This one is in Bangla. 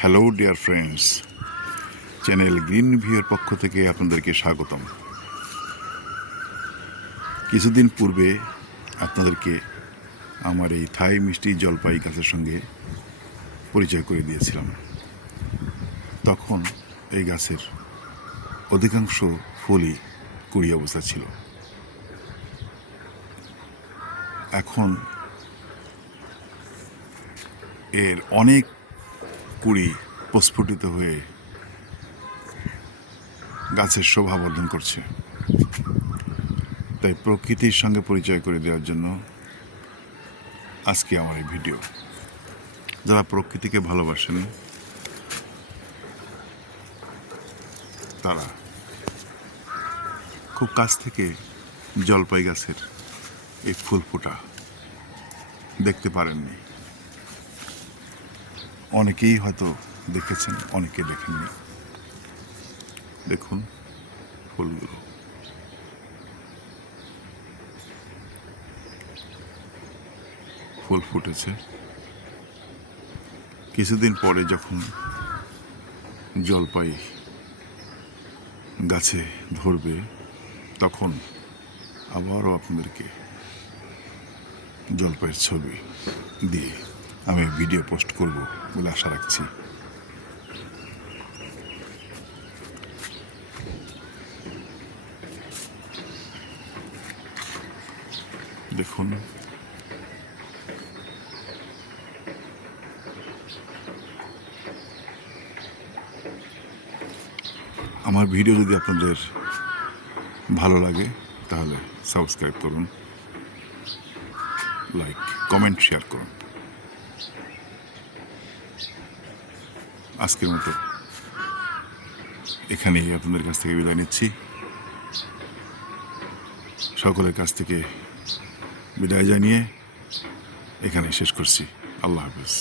Hello dear friends, channel green ভিউয়ের পক্ষ থেকে আপনাদেরকে স্বাগতম। কিছুদিন পূর্বে আপনাদেরকে আমার এই থাই মিষ্টি জলপাই গাছের সঙ্গে পরিচয় করে দিয়েছিলাম। তখন এই গাছের অধিকাংশ ফুলই কুড়ি অবস্থা ছিল। এখন এর অনেক কুড়ি প্রস্ফুটিত হয়ে গাছের শোভা বর্ধন করছে। তাই প্রকৃতির সঙ্গে পরিচয় করে দেওয়ার জন্য আজকে আমার এই ভিডিও। যারা প্রকৃতিকে ভালোবাসেন তারা খুব কাছ থেকে জলপাই গাছের এই ফুল ফোটা দেখতে পারেননি। অনেকেই হয়তো দেখেছেন, অনেকে দেখেননি। দেখুন ফুলগুলো, ফুল ফুটেছে। কিছুদিন পরে যখন জলপাই গাছে ধরবে তখন আবারও আপনাদেরকে জলপাইয়ের ছবি দিয়ে আমি ভিডিও পোস্ট করব বলে আশা রাখছি। দেখুন আমার ভিডিও যদি আপনাদের ভালো লাগে তাহলে সাবস্ক্রাইব করুন, লাইক, কমেন্ট, শেয়ার করুন। আজকের মতো এখানেই আপনাদের কাছ থেকে বিদায় নিচ্ছি। সকলের কাছ থেকে বিদায় জানিয়ে এখানে শেষ করছি। আল্লাহ হাফেজ।